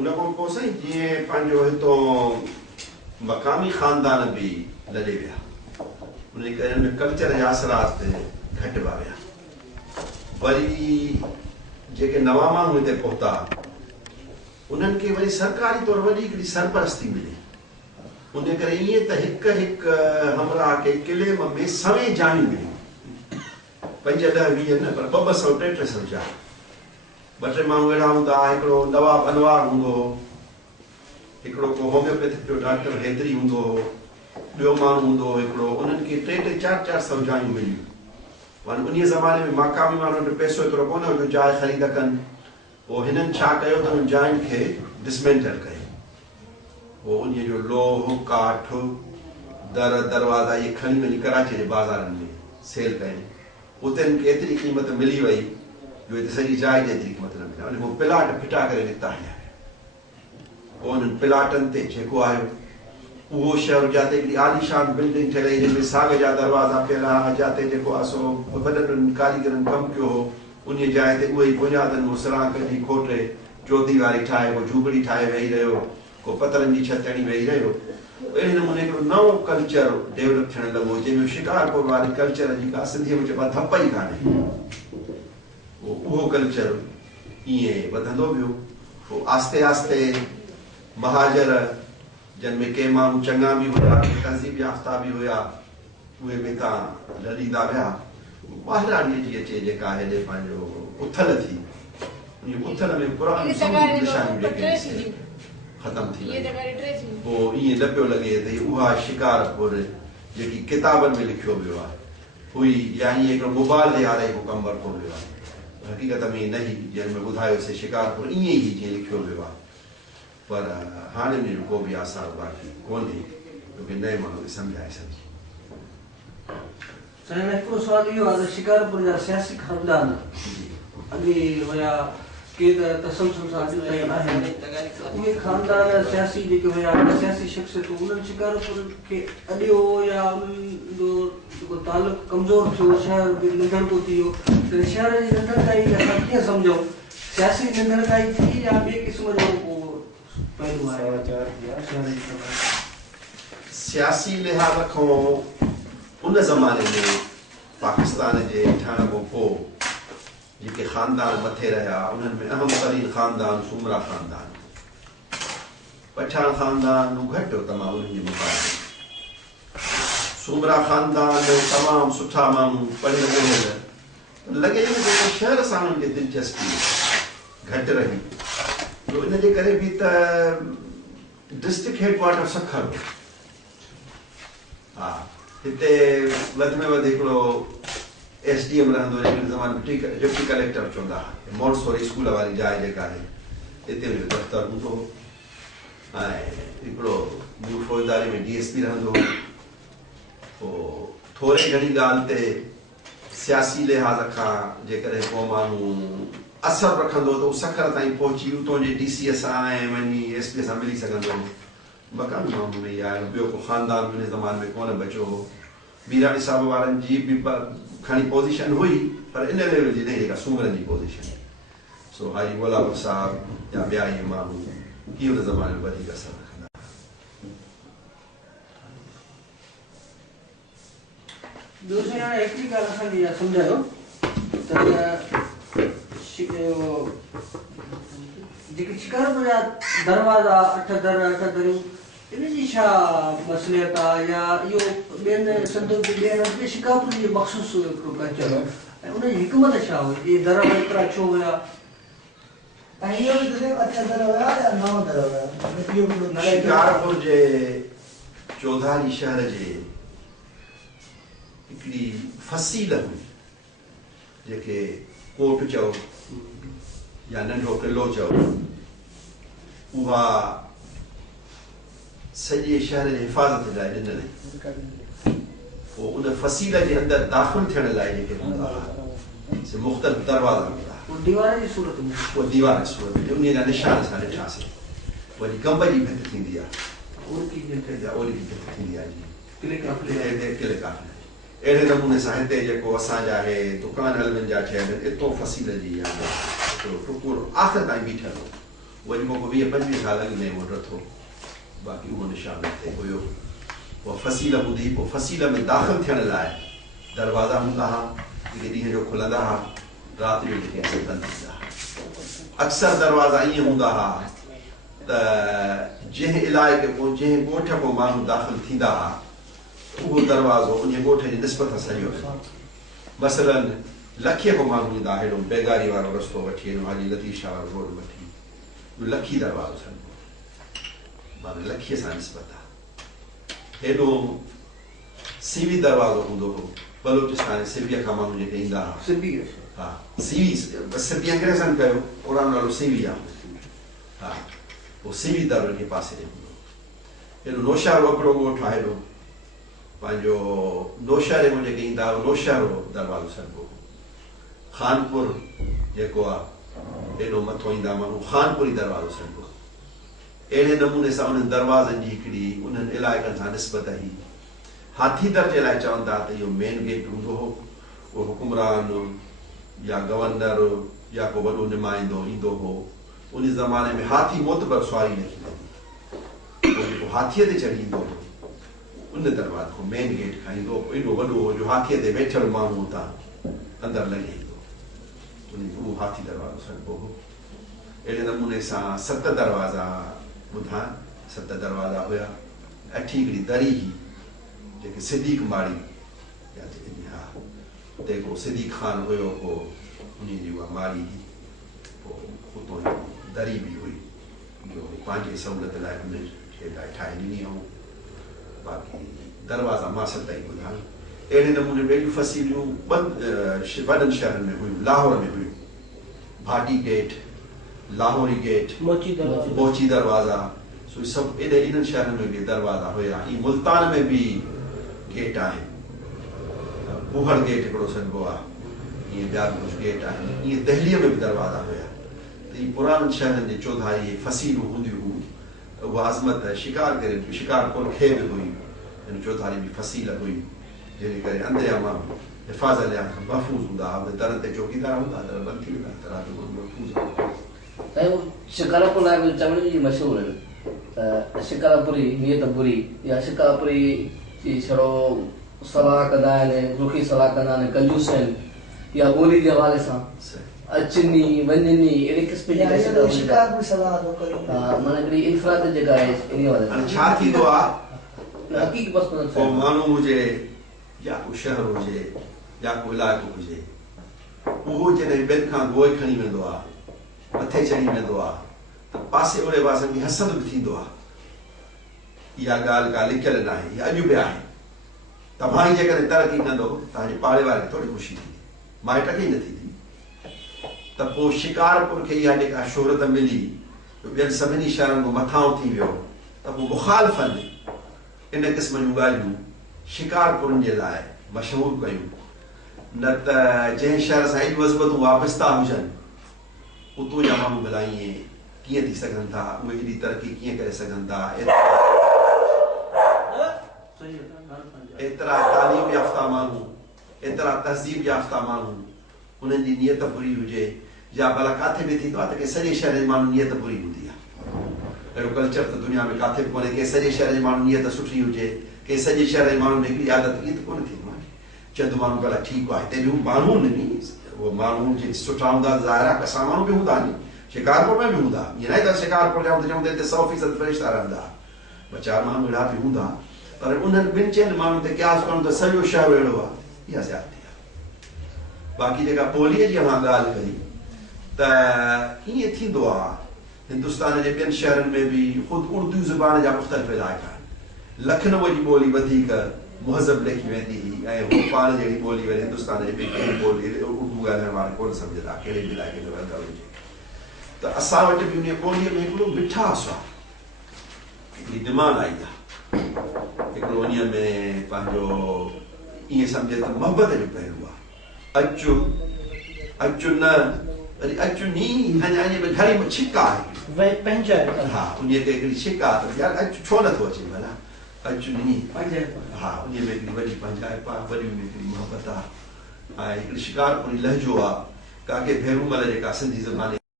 उनको पोसे ये पंजो है तो मकामी खानदान भी लड़े गया उन्हें कल्चर या असरात घट बाया वरी जेके नवा माण्हू हिते पहुता उन्हनि खे वरी सरकारी तौर वॾी हिकिड़ी सरपरस्ती मिली उन करे ईअं त हिकु हिकु हमराह खे किले में सवें जायूं मिलियूं 5 10 20 न पर 200 300 जा 2-3 माण्हू अहिड़ा हूंदा हिकिड़ो नवाब अनवार हूंदो हो हिकिड़ो को होम्योपैथिक जो डॉक्टर हैदरी हूंदो हो ॿियो माण्हू हूंदो हो हिकिड़ो उन्हनि खे 3-4 जायूं मिलियूं वन उन ज़माने में मकामी माण्हुनि जो पैसो एतिरो कोन हो जो जाइ ख़रीद कनि पोइ हिननि छा कयो त उन जायुनि खे डिसमेंटल कयो पोइ उन जो लोह काठ दरवाज़ा इहे खणी वञी कराची जे बाज़ारनि में सेल कयनि उते हिननि खे एतिरी क़ीमत मिली वई जो हिते सॼी जाइ जी एतिरी क़ीमत न मिली उन प्लाट फिटा करे निकिता हुआ पोइ उन्हनि प्लाटनि ते जेको आयो उहो शहर जाते हिकिड़ी आलीशान बिल्डिंग ठहियल हुई जंहिंमें साग जा दरवाज़ा पियल हुआ जाते जेको आहे सो वॾनि कारीगरनि कमु कयो हो उन जाइ ते उहे ई बुनियादनि मां सरांक जी खोटे चौधी वारी ठाहे को झूपड़ी ठाहे वेही रहियो को पतरनि जी छतणी वेही रहियो अहिड़े नमूने हिकिड़ो नओं कल्चर डेवलप थियणु लॻो जंहिंमें शिकारपुर वारी कल्चर जी का सिंधीअ में चइबो आहे धप ई कान्हे उहो कल्चर ईअं वधंदो वियो पोइ आस्ते आस्ते महाजर जिनमें के माण्हू चङा बि हुआ तहज़ीब याफ़्ता बि हुआ उहे बि तव्हां लॾींदा विया ॿाहिराणीअ जी अचे जेका हेॾे पंहिंजो उथल थी उन उथल में पुराणी निशानियूं जेके ख़तम थी पोइ ईअं न पियो लॻे त उहा शिकारपुर जेकी किताबनि में लिखियो वियो आहे हुई या ईअं हिकिड़ो मोबाइल जे आरे को कमु वरितो वियो आहे हक़ीक़त में न ई जंहिंमें ॿुधायोसीं शिकारपुर ईअं ई जीअं लिखियो वियो आहे पर हाणे उन जो को बि आसार बाक़ी कोन्हे छोकी नए माण्हू खे सम्झाए सघे हिकिड़ो सवाल इहो आहे त शिकारपुर जा सियासी खानदान अॻे हुया के त तसलसल सां अॼु ताईं आहिनि उहे खानदान सियासी जेके हुया सियासी शख़्सियतूं उन्हनि शिकारपुर खे अॾियो या उन्हनि जो जेको तालुक़ु कमज़ोर थियो शहर बि नंढड़ो थी वियो त शहर जी नंढड़काई असां कीअं सम्झूं सियासी नंढड़काई थी या ॿिए क़िस्म जो को पहलू आहे सियासी लिहाज़ खां उन ज़माने में पाकिस्तान जे ठहण खां पोइ जेके ख़ानदान मथे रहिया उन्हनि में अहम तरीन ख़ानदान सूमरा ख़ानदान पठान ख़ानदान घटि हो तमामु उन्हनि जे मुक़ाबले सूमरा ख़ानदान तमामु सुठा माण्हू पढ़ियल लिखियल लॻे जेको शहर सां उन्हनि खे दिलचस्पी घटि रही तो इन जे करे बि त डिस्ट्रिक्ट हेडक्वार्टर सखर हा हिते वधि में वधि हिकिड़ो SDM रहंदो हिन ज़माने में डिप्टी कलेक्टर चवंदा हुआ मोंटसोरी स्कूल वारी जाइ जेका आहे हिते हुनजो दफ़्तर हूंदो ऐं हिकिड़ो ॿियो फ़ौजदारी में DSP रहंदो पोइ थोरी घणी ॻाल्हि ते सियासी लिहाज़ खां जेकॾहिं को माण्हू असर रखंदो त उहो सखर ताईं पहुची उतां जे DC सां ऐं वञी SP सां मिली सघंदो मकानी माण्हू में आहे ॿियो को ख़ानदान हिन ज़माने में कोन बचियो हो बीरानी साहिब वारनि जी बि खणी पोज़ीशन हुई पर इन लेवल जी न जेका सूमरनि जी पोज़ीशन सो हाजी गोलाब साहिब या ॿिया इहे माण्हू इहे हुन ज़माने में वधीक असर रखंदा ॿियो साईं हाणे हिकिड़ी ॻाल्हि असांखे इहा सम्झायो त जेके शिकारपुर जा दरवाज़ा 8 दरियूं इन जी छा मसलियत आहे या इहो ॿियनि संदूक ॿिए शिकारपुर जी मख़सूस हिकिड़ो कल्चर ऐं उनजी हिकमत छा हुई इहे दर एतिरा छो हुया ऐं इहो बि सिर्फ़ु 8 दर हुया या 9 दर हुया शिकारपुर जे चौधारी शहर जे हिकिड़ी फसील हुई जेके कोट चओ या नंढो किलो चओ उहा सॼे शहर जे हिफ़ाज़त लाइ ॾिनल पोइ उन फसील जे अंदरि दाख़िल थियण लाइ जेके हूंदा हुआ मुख़्तलिफ़ दरवाज़ा हूंदा हुआ दीवार जी सूरत में उहा दीवार जी सूरत में उन जा निशान असां ॾिठासीं वरी गंब जी भित थींदी आहे ओलिकी भित थींदी आहे किले काफ़िले अहिड़े नमूने सां हिते जेको असांजा आहे दुकान हलनि जा ठहियल एतिरो फसील जी टुकुर आख़िर ताईं बीठल हो वही को भी 25 साल अॻु में वोट थो बाक़ी उहो निशान थिए हुयो पोइ फसील हूंदी पोइ फसील में दाख़िल थियण लाइ दरवाज़ा हूंदा हुआ जेके ॾींहं जो खुलंदा हुआ राति जो जेके अक्सर बंदि थींदा हुआ अक्सर दरवाज़ा ईअं हूंदा हुआ त जंहिं इलाइक़े को जंहिं ॻोठ को माण्हू दाख़िल थींदा हुआ उहो दरवाज़ो उन ॻोठ जी निस्बत सॼो मसलन लखीअ को माण्हू ईंदा हेॾो बेगारी वारो रस्तो वठी हेॾो हाली लतीफ़ शाह वारो रोड वठी लखी दरवाज़ो सॾो माना लखीअ सां निस्बत आहे हेॾो सीवी दरवाज़ो हूंदो हो बलोचिस्तान सिबीअ खां माण्हू जेके ईंदा हुआ सिबी हा सीवी सिबी अंग्रेज़नि कयो पुराणो नालो सीवी आहे हा पोइ सीवी दर जे पासे ते हूंदो हेॾो नौशहर वकिरो ॻोठु आहे हेॾो पंहिंजो नौशहरे में जेके ईंदा हुआ नौशहरो दरवाज़ो सॾिबो खानपुर जेको आहे हेॾो मथो ईंदा माण्हू खानपुरी दरवाज़ो सॾिबो अहिड़े नमूने सां उन्हनि दरवाज़नि जी हिकिड़ी उन्हनि इलाइक़नि सां निस्बत हुई हाथीदर जे लाइ चवंदा त इहो मेन गेट हूंदो हो उहो हुकुमरान या गवर्नर या को वॾो नुमाइंदो ईंदो हो उन ज़माने में हाथी मोतबर सुवारी न थींदी पोइ जेको हाथीअ ते चढ़ी ईंदो हो उन दरवाज़े खां मेन गेट खां ईंदो एॾो वॾो हो जो हाथीअ ते वेठल माण्हू हुतां अंदरि लॻी ईंदो उहो हाथी दरवाज़ो सॾिबो हो अहिड़े नमूने सां 7 दरवाज़ा ॿुधा 7 दरवाज़ा हुया अठी हिकिड़ी दरी हुई जेके सिद्दीक़ माड़ी या हा उते को सिद्दीक़ ख़ान हुयो को उन जी उहा माड़ी हुई पोइ उतां दरी बि हुई जो पंहिंजे सहूलियत लाइ उन खे लाइ ठाहे ॾिनी ऐं बाक़ी दरवाज़ा मां 7 ई ॿुधा अहिड़े नमूने ॿियूं फसीलियूं वॾनि शहरनि में हुयूं लाहौर में हुयूं भाटी गेट लाहौरी गेट मोची दरवाज़ा सो सभु एॾे इन्हनि शहरनि में बि दरवाज़ा हुया ई मुल्तान में बि गेट आहे बुहड़ गेट हिकिड़ो सॾिबो आहे ईअं ॿिया बि कुझु गेट आहिनि ईअं दहलीअ में बि दरवाज़ा हुया त इहे पुराणनि शहरनि जे चौधारी फसीलूं हूंदियूं हुयूं उहा अज़मत शिकारपुर खे बि हुई हिन चौधारी बि फसील हुई जंहिंजे करे अंदरिया माण्हू हिफ़ाज़त लाइ महफ़ूज़ हूंदा हुआ दर ते चौकीदार हूंदा दर बंदि थी वेंदा त राति जो महफ़ूज़ हूंदा शिकारपुर लाइ चवण जी मशहूरु आहिनि शिकारपुरी नियत बुरी या शिकारपुरी जी छड़ो सलाह कंदा आहिनि रुखी सलाह कंदा आहिनि कंजूस आहिनि या ॿोली जे हवाले सां अचनी वञनी अहिड़े क़िस्म जी शिकारपुर सलाह थो करे हा माना हिकिड़ी इनफराद जेका आहे इन हवाले सां छा थींदो आहे हक़ीक़त बसि को माण्हू हुजे या को शहर हुजे या को इलाइक़ो हुजे उहो जॾहिं ॿियनि खां गोए खणी वेंदो आहे मथे चढ़ी वेंदो आहे त पासे ओड़े पासे खे हसद बि थींदो आहे इहा ॻाल्हि का लिखियल न आहे इहा अॼु बि आहे तव्हां ई जेकॾहिं तरक़ी कंदो तव्हांजे पाड़े वारे खे थोरी ख़ुशी थींदी माइट खे ई न थींदी त पोइ शिकारपुर खे इहा जेका शोहरत मिली ॿियनि सभिनी शहरनि खां मथां थी वियो त पोइ मुखालफ़नि इन क़िस्म जूं ॻाल्हियूं शिकारपुरनि जे लाइ मशहूरु कयूं न त जंहिं शहर सां एॾियूं अज़मतूं वाबस्ता हुजनि उतो जा माण्हू भला ईअं कीअं थी सघनि था उहे एॾी तरक़ी कीअं करे सघनि था एतिरा तालीम याफ़्ता माण्हू एतिरा तहज़ीब याफ़्ता माण्हू उन्हनि जी नियत बुरी हुजे या भला किथे बि थींदो आहे त के सॼे शहर जे माण्हू नियत बुरी हूंदी आहे अहिड़ो कल्चर त दुनिया में किथे बि कोन्हे के सॼे शहर जे माण्हू नियत सुठी हुजे के सॼे शहर जे माण्हुनि हिकिड़ी आदत ईअं त कोन थींदो आहे चवंदो माण्हू भला ठीकु आहे हिते बि माण्हू नी उहो माण्हू जे सुठा हूंदा ज़ाहिर आहे असां माण्हू बि हूंदा नी शिकारपुर में बि हूंदा ईअं न त शिकारपुर जा चवंदा हिते 100% फ़रिश्ता रहंदा ॿ चारि माण्हू अहिड़ा बि हूंदा पर उन्हनि ॿिनि चइनि माण्हुनि ते क़यास करणु त सॼो शहर अहिड़ो आहे इहा ज़्यादती आहे बाक़ी जेका ॿोलीअ जी असां ॻाल्हि कई त ईअं थींदो आहे हिंदुस्तान जे ॿियनि शहरनि में बि ख़ुदि उर्दू ज़ुबान जा मुख़्तलिफ़ इलाइक़ा आहिनि लखनऊ जी ॿोली वधीक मुहज़ब लिखी वेंदी हुई ऐं हू पाण जहिड़ी ॿोली वरी हिंदुस्तान जे ॿिए कहिड़ी ॿोली उर्दू ॻाल्हाइण वारा कोन सम्झंदा कहिड़े बि इलाइक़े में रहंदा हुजे त असां वटि बि उन ॿोलीअ में हिकिड़ो मिठास आहे हिकिड़ी डिमांड आई आहे हिकिड़ो उन में पंहिंजो ईअं सम्झे त मोहबत जो पहलू आहे अचु न वरी अचु नी अञा घणी छिक आहे हा उन खे हिकिड़ी छिक आहे त यार अचु छो नथो अचे भला अचु नी हा उन में हिकिड़ी वॾी पंहिंजाइप आहे वॾी में हिकिड़ी मोहबत आहे ऐं हिकिड़ी शिकारपुरी लहजो आहे काके भेरूमल जेका सिंधी ज़बान